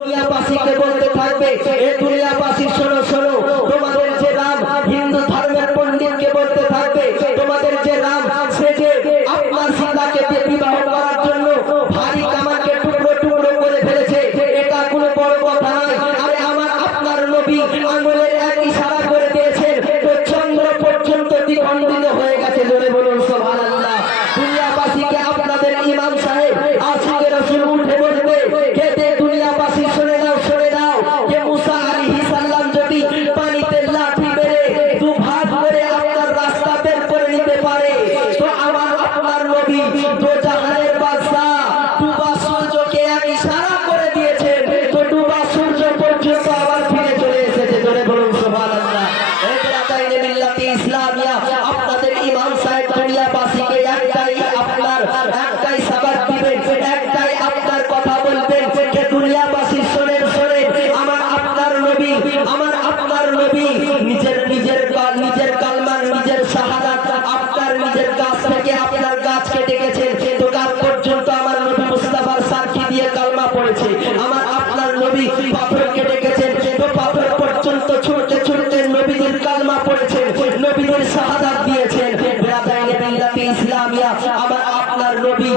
দুনিয়াবাসীকে বলতে থাকবে, এ দুনিয়াবাসী শোনো শোনো, তোমাদের যে রাম হিন্দু ধর্মের পণ্ডিতকে বলতে থাকবে, তোমাদের যে রাম সে যে আপনার সীতাকে বিবাহ করার জন্য ভারী কামানকে টুকরো টুকরো করে ফেলেছে, এটা কোনো বড় কথা নয়। আরে আমার আপনার নবী আঙুলের এক ইশারা করে দিয়েছেন তো চন্দ্র পর্যন্ত দ্বিখণ্ডিত হয়ে গেছে। জোরে বলুন সুবহানাল্লাহ। দুনিয়াবাসীকে আপনাদের ইমাম সাহেব আশিকে রাসূল উঠে বলবে, খেতে দুনিয়াবাসী শুনে নাও শুনে নাও, যে মুসা আলাইহিস সালাম যদি পানিতে লাঠি মেরে দুভাগ করে আপনার রাস্তা বের করে নিতে পারে, তো আমার আপনার নবী দো জাহানের বাদশা ডুবা সূর্যকে এক ইশারা করে দিয়েছেন তো ডুবা সূর্য পর্যন্ত আবার ফিরে চলে এসেছে। জোরে বলুন সুবহানাল্লাহ। এই রাতাইনে মিল্লাতে ইসলামিয়া আপনাদের ইমাম সাহেব দুনিয়াবাসীকে একটাই সাবাক দিবেন, একটাই আপনার কথা বলবেন যে দুনিয়াবাসী শোনেন শোনেন, আমার আপনার নবী নিজের কালমার নিজের শাহাদাত আপনার নিজের গাছ থেকে আপনার গাছকে ডেকেছেন তো গাছ পর্যন্ত আমার নবী মুস্তাফার সাক্ষী দিয়ে কালমা পড়েছে। আমার আপনার নবী পাথরকে ডেকেছেন তো পাথর পর্যন্ত ছুটতে ছুটতে নবীদের কালমা পড়েছেন, নবীদের শাহাদাত দিয়েছেন। রাতাইনে মিল্লাতে ইসলামিয়া আমার আপনার নবী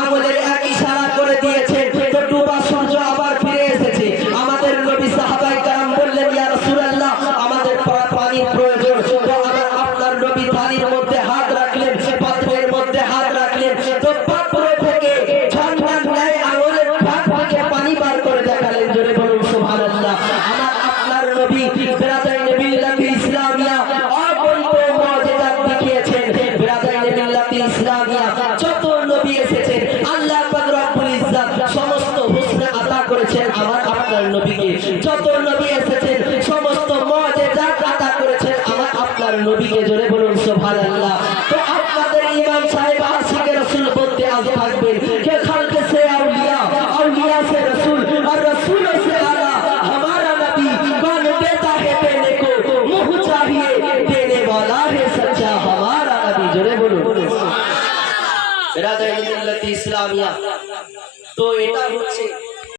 আঙুলের এক ইশারা করে দিয়েছেন তো ডুবা সূর্য আবার ফিরে এসেছে। আমাদের নবী সাহাবায়ে কেরাম বললেন, ইয়া রাসূলুল্লাহ আমাদের পানির প্রয়োজন। তো আমার আপনার নবী থালির মধ্যে হাত রাখলেন, পাত্রের মধ্যে হাত রাখলেন তো পাত্র থেকে ঝরনার ন্যায় আঙুলের ভাগ থেকে পানি বার করে দেখালেন। জোরে বলুন সুবহানাল্লাহ। আমার আপনার নবী রাতাইনে মিল্লাতে ইসলামিয়া অগণিত মুআজিজাত দেখিয়েছেন। রাতাইনে মিল্লাতে ইসলামিয়া যত নবী এসেছেন আল্লাহ পাক রব্বুল ইজ্জত সমস্ত হুসনা আতা করেছেন আমার আপনার নবীকে। যত নবী এসেছেন সমস্ত মুআজিজাত আতা করেছেন আমার আপনার নবীকে। জোরে বলুন সুবহানাল্লাহ। তো আপনাদের ইমাম সাহেব আশিকে রাসূল বলতে আজ থাকবেন কে খালকে সে আউলিয়া, আউলিয়া সে রাসূল আর রাসূল সে আলা हमारा नबी कौन देता है देने को, मुँह चाहिए देने वाला है सच्चा हमारा नबी। जोरे बोलो। রাতাইনে মিল্লাতে ইসলামিয়া। তো এটা হচ্ছে